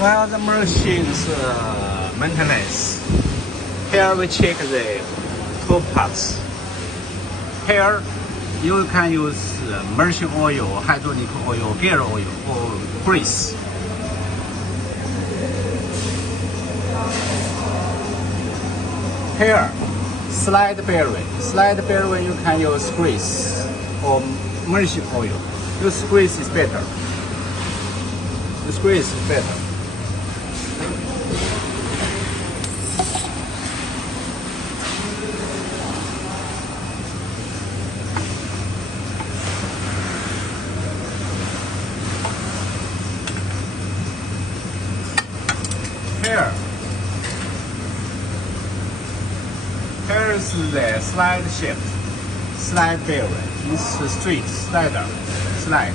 Well, the machine's maintenance. Here we check the two parts. Here you can use machine oil, hydraulic oil, gear oil, or grease. Here, slide bearing. Slide bearing you can use grease or machine oil. Use grease is better. Use grease is better. Here is the slide shaft, slide bearing. It's a straight slider, slide.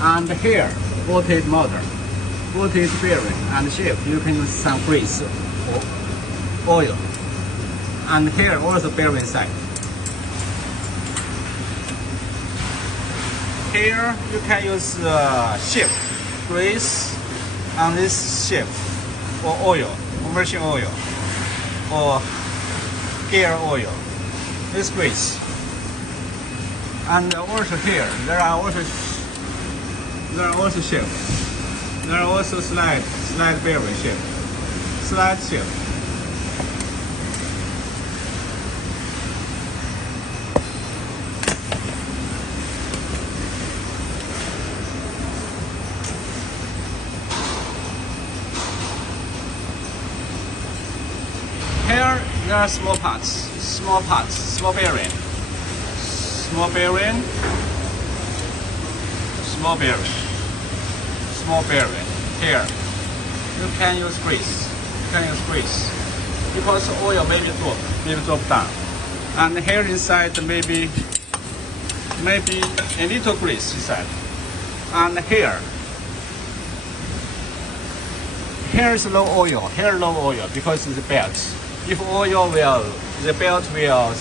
And here, voltage motor, voltage bearing and shaft. You can use some grease or oil. And here also bearing side. Here you can use shaft, grease, and this shaft, or oil, or machine oil, or gear oil. This grease. And also here, there are also shafts. There are also slide bearing shaft, slide shaft. Here there are small bearing, small bearing. Here you can use grease, because oil maybe drop down. And here inside maybe a little grease inside. And here is low oil, because it's a belt. If oil the belt will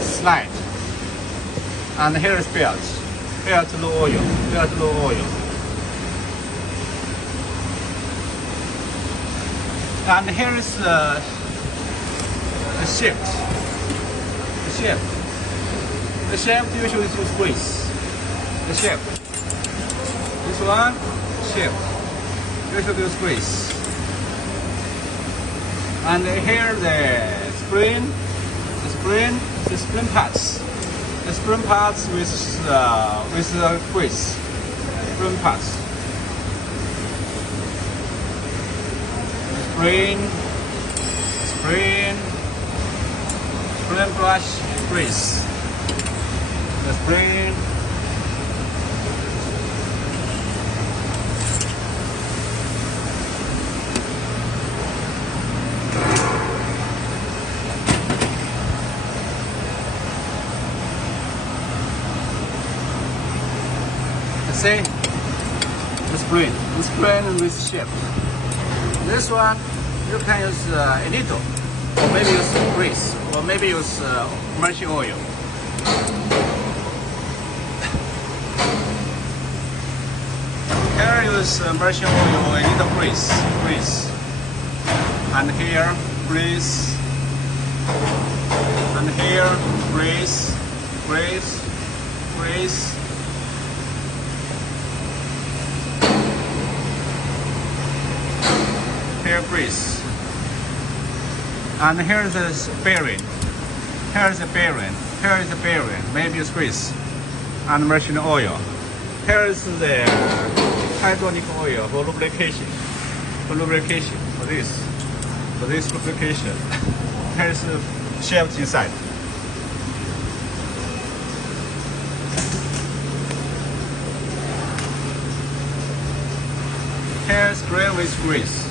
slide. And here is belt low oil. And here is the shaft. The shaft usually is grease. The shaft. This one, shaft. Usually is grease. And here the spring parts. The spring parts with grease. Spring parts. Spring brush grease. The spring. See, the spring with shaft. This one you can use a little, or maybe use grease, or maybe use machine oil. Here use machine oil or a little grease, and here grease, and here grease. Here grease. And here is the bearing. Here is the bearing. Maybe it's grease and machine oil. Here is the hydraulic oil for lubrication. For this lubrication. Here is the shaft inside. Here is green with grease.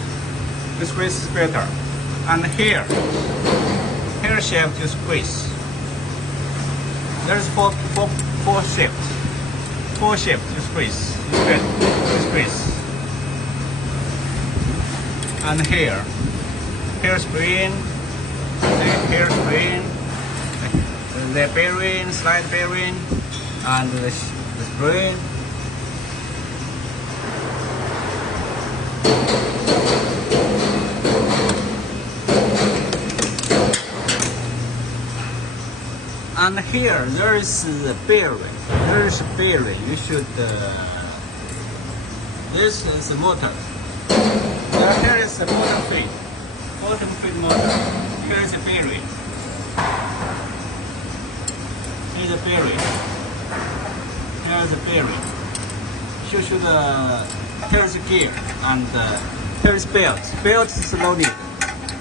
This grease is better. And here shaft is grease. There's four shafts. Four shafts is grease. It's better. It's grease. And here's green. Here's green. The bearing, slide bearing, and the spring. And here there is the bearing. There is a bearing. You should. This is the motor. Here is the bottom feed. Bottom feed motor. Here is the bearing. Here's the bearing. Here's the bearing. You should. Here's the gear and here's belt. Belt is loaded.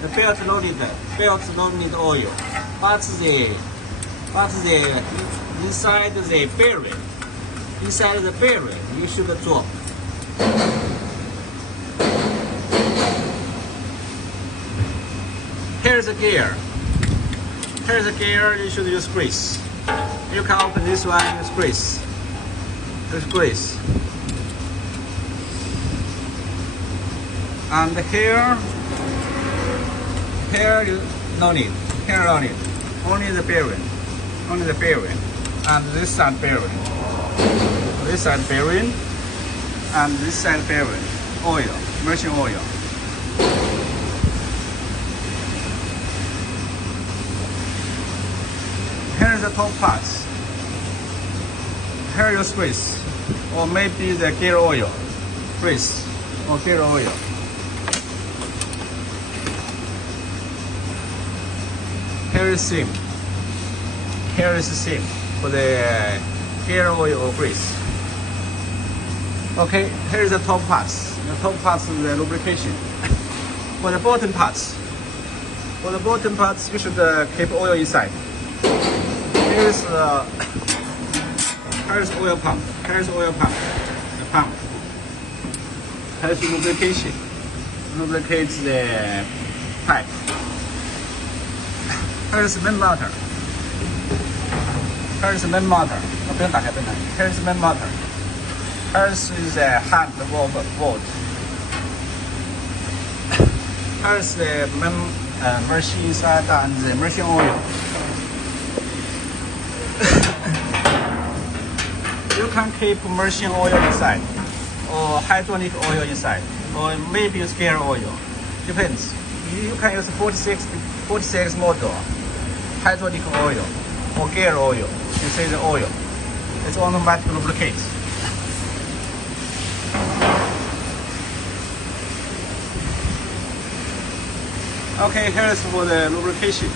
The belt loaded. Belt loaded oil. But the inside the bearing. Inside the bearing, you should drop. Here's the gear. Here's the gear. You should use grease. You can open this one. Use grease. Use grease. And here you no need. Here no need. Only the bearing. Only the bearing. And this side bearing. This side bearing. And this side bearing. Oil. Immersion oil. Here's the top parts. Here use grease. Or maybe the gear oil. Grease. Or gear oil. Here is seam. Here is the seam for the gear oil or grease. Okay, here is the top parts. The top parts is the lubrication. For the bottom parts, you should keep oil inside. Here's oil pump. Here's oil pump. The pump. Here's lubrication. Lubricates the pipe. Here's the main motor. Here's the main motor. Here's the main motor. Here's the hand valve. Here's the main machine inside and the machine oil. You can keep machine oil inside, or hydraulic oil inside, or maybe use gear oil. Depends. You can use 46 model hydraulic oil or gear oil. You see the oil. It's automatic lubricate. Okay, here's for the lubrication.